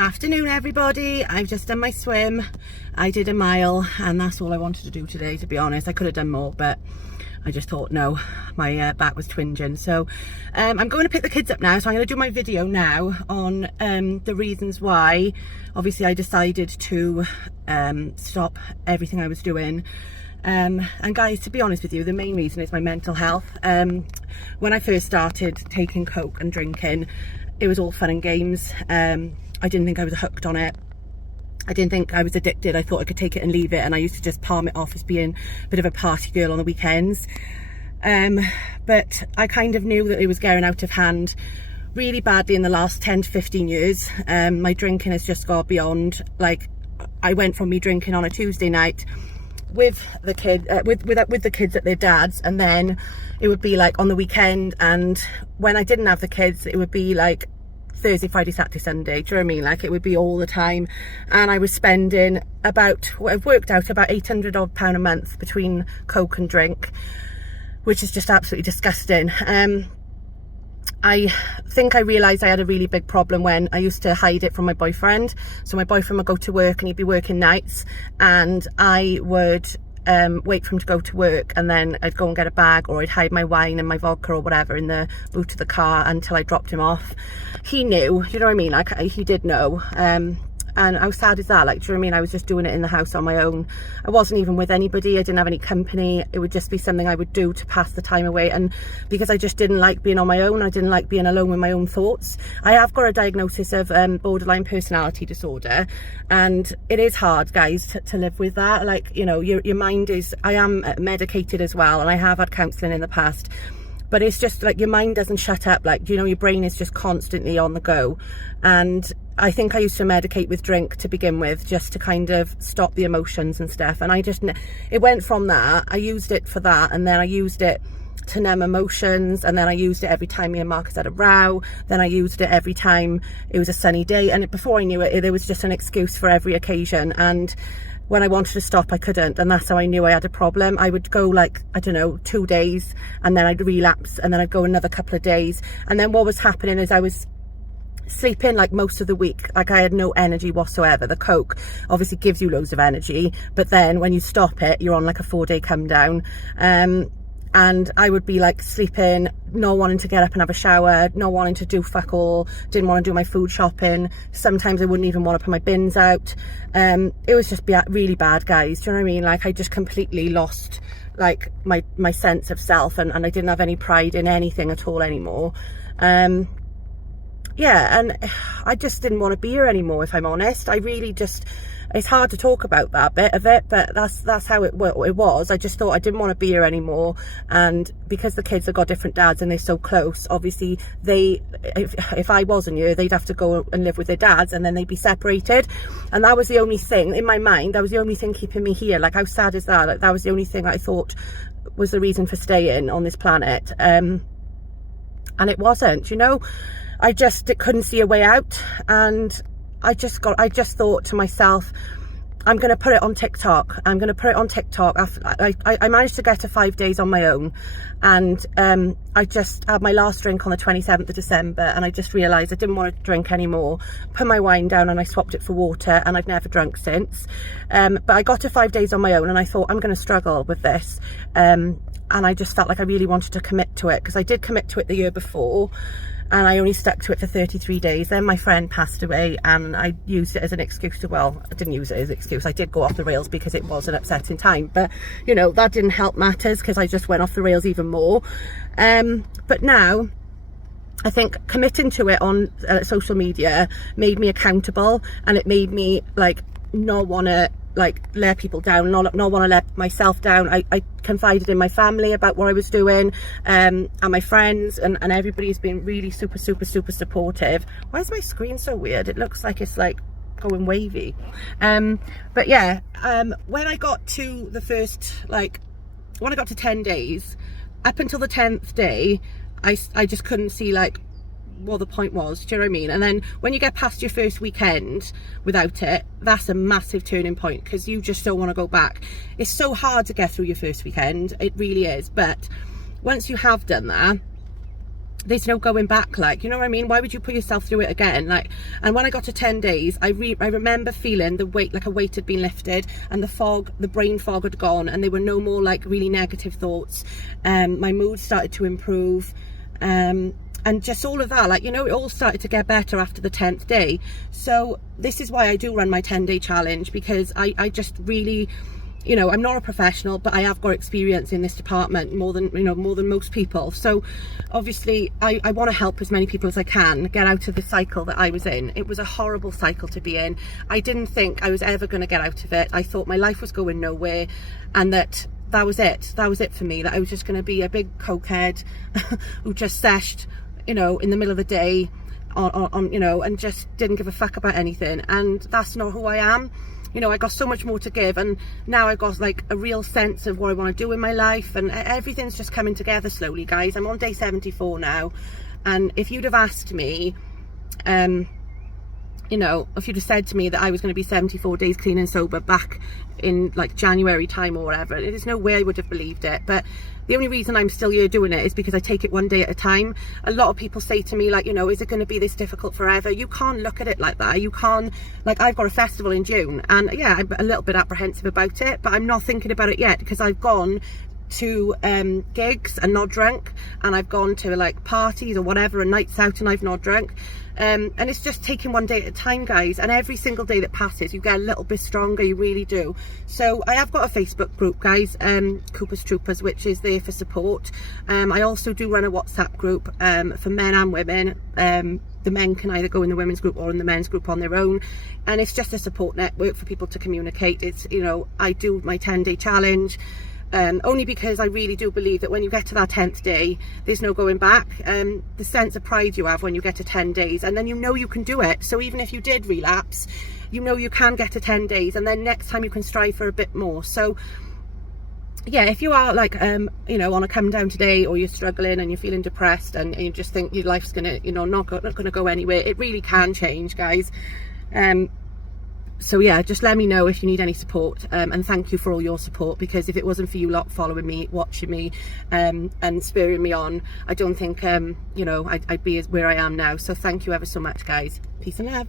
Afternoon everybody, I've just done my swim. I did a mile and that's all I wanted to do today, to be honest. I could have done more, but I just thought no, my back was twinging. So I'm going to pick the kids up now, so I'm going to do my video now on the reasons why obviously I decided to stop everything I was doing. And guys, to be honest with you, the main reason is my mental health. When I first started taking coke and drinking, it was all fun and games. I didn't think I was hooked on it. I didn't think I was addicted. I thought I could take it and leave it, and I used to just palm it off as being a bit of a party girl on the weekends. But I kind of knew that it was getting out of hand really badly in the last 10 to 15 years. My drinking has just got beyond, like, I went from me drinking on a Tuesday night with the kids at their dad's, and then it would be like on the weekend, and when I didn't have the kids it would be like Thursday, Friday, Saturday, Sunday. Do you know what I mean? Like, it would be all the time, and I was spending about, what I've worked out, about £800 odd a month between coke and drink, which is just absolutely disgusting. I think I realised I had a really big problem when I used to hide it from my boyfriend. So my boyfriend would go to work and he'd be working nights, and I would wait for him to go to work, and then I'd go and get a bag, or I'd hide my wine and my vodka or whatever in the boot of the car until I dropped him off. He knew, you know what I mean? Like, he did know. And how sad is that? Like, do you know what I mean? I was just doing it in the house on my own. I wasn't even with anybody. I didn't have any company. It would just be something I would do to pass the time away. And because I just didn't like being on my own, I didn't like being alone with my own thoughts. I have got a diagnosis of borderline personality disorder. And it is hard, guys, to live with that. Like, you know, your mind is... I am medicated as well, and I have had counselling in the past. But it's just like your mind doesn't shut up. Like, you know, your brain is just constantly on the go. And I think I used to medicate with drink to begin with, just to kind of stop the emotions and stuff. And it went from that. I used it for that, and then I used it to numb emotions, and then I used it every time me and Marcus had a row. Then I used it every time it was a sunny day. And before I knew it, it was just an excuse for every occasion. And when I wanted to stop, I couldn't, and that's how I knew I had a problem. I would go, like, I don't know, 2 days, and then I'd relapse, and then I'd go another couple of days. And then what was happening is I was sleeping like most of the week. Like, I had no energy whatsoever. The coke obviously gives you loads of energy, but then when you stop it, you're on like a 4-day come down. And I would be like sleeping, not wanting to get up and have a shower, not wanting to do fuck all, didn't want to do my food shopping. Sometimes I wouldn't even want to put my bins out. It was just really bad, guys. Do you know what I mean? Like, I just completely lost like my sense of self, and I didn't have any pride in anything at all anymore. Yeah, and I just didn't want to be here anymore, if I'm honest. I really just... It's hard to talk about that bit of it, but that's how it was. I just thought I didn't want to be here anymore, and because the kids have got different dads and they're so close, obviously if I wasn't here, they'd have to go and live with their dads, and then they'd be separated. And that was the only thing in my mind. That was the only thing keeping me here. Like, how sad is that? Like, that was the only thing I thought was the reason for staying on this planet. And it wasn't, you know. I just couldn't see a way out, and I just thought to myself, I'm going to put it on TikTok. I'm going to put it on TikTok. I managed to get to 5 days on my own, and I just had my last drink on the 27th of December, and I just realised I didn't want to drink anymore. Put my wine down and I swapped it for water, and I've never drunk since. But I got to 5 days on my own, and I thought, I'm going to struggle with this. And I just felt like I really wanted to commit to it, because I did commit to it the year before, and I only stuck to it for 33 days. Then my friend passed away, and I used it as an excuse to, well, I didn't use it as an excuse. I did go off the rails because it was an upsetting time. But, you know, that didn't help matters, because I just went off the rails even more. But now, I think committing to it on social media made me accountable, and it made me, like, not want to, like, let people down, not want to let myself down. I confided in my family about what I was doing, and my friends, and everybody's been really super supportive. Why is my screen so weird? It looks like it's like going wavy. But yeah, when I got to the first, like, when I got to 10 days, up until the 10th day, I just couldn't see, like, what the point was. Do you know what I mean? And then when you get past your first weekend without it, that's a massive turning point, because you just don't want to go back. It's so hard to get through your first weekend, it really is. But once you have done that, there's no going back, like, you know what I mean? Why would you put yourself through it again? Like, and when I got to 10 days, I remember feeling the weight, like a weight had been lifted, and the brain fog had gone, and there were no more like really negative thoughts. My mood started to improve, and just all of that, like, you know, it all started to get better after the 10th day. So this is why I do run my 10-day challenge, because I just really, you know, I'm not a professional, but I have got experience in this department more than most people. So obviously I want to help as many people as I can get out of the cycle that I was in. It was a horrible cycle to be in. I didn't think I was ever going to get out of it. I thought my life was going nowhere, and that was it. That was it for me, that I was just going to be a big cokehead who just seshed, you know, in the middle of the day on you know, and just didn't give a fuck about anything. And that's not who I am. You know, I got so much more to give, and now I've got like a real sense of what I want to do in my life, and everything's just coming together slowly, guys. I'm on day 74 now, and if you'd have asked me, you know, if you'd have said to me that I was going to be 74 days clean and sober back in like January time or whatever, there's no way I would have believed it. But the only reason I'm still here doing it is because I take it one day at a time. A lot of people say to me, like, you know, is it going to be this difficult forever? You can't look at it like that. You can't, like, I've got a festival in June, and yeah, I'm a little bit apprehensive about it, but I'm not thinking about it yet, because I've gone to gigs and not drunk, and I've gone to like parties or whatever and nights out and I've not drunk, and it's just taking one day at a time, guys. And every single day that passes, you get a little bit stronger, you really do. So I have got a Facebook group, guys, Cooper's Troopers, which is there for support. I also do run a WhatsApp group for men and women. The men can either go in the women's group or in the men's group on their own, and it's just a support network for people to communicate. It's, you know, I do my 10-day challenge only because I really do believe that when you get to that 10th day, there's no going back. The sense of pride you have when you get to 10 days, and then you know you can do it. So even if you did relapse, you know you can get to 10 days, and then next time you can strive for a bit more. So yeah, if you are like you know, on a come down today, or you're struggling and you're feeling depressed, and you just think your life's gonna, you know, not gonna go anywhere, it really can change, guys. So yeah, just let me know if you need any support, and thank you for all your support, because if it wasn't for you lot following me, watching me, and spurring me on, I don't think you know, I'd be where I am now. So thank you ever so much, guys. Peace and love.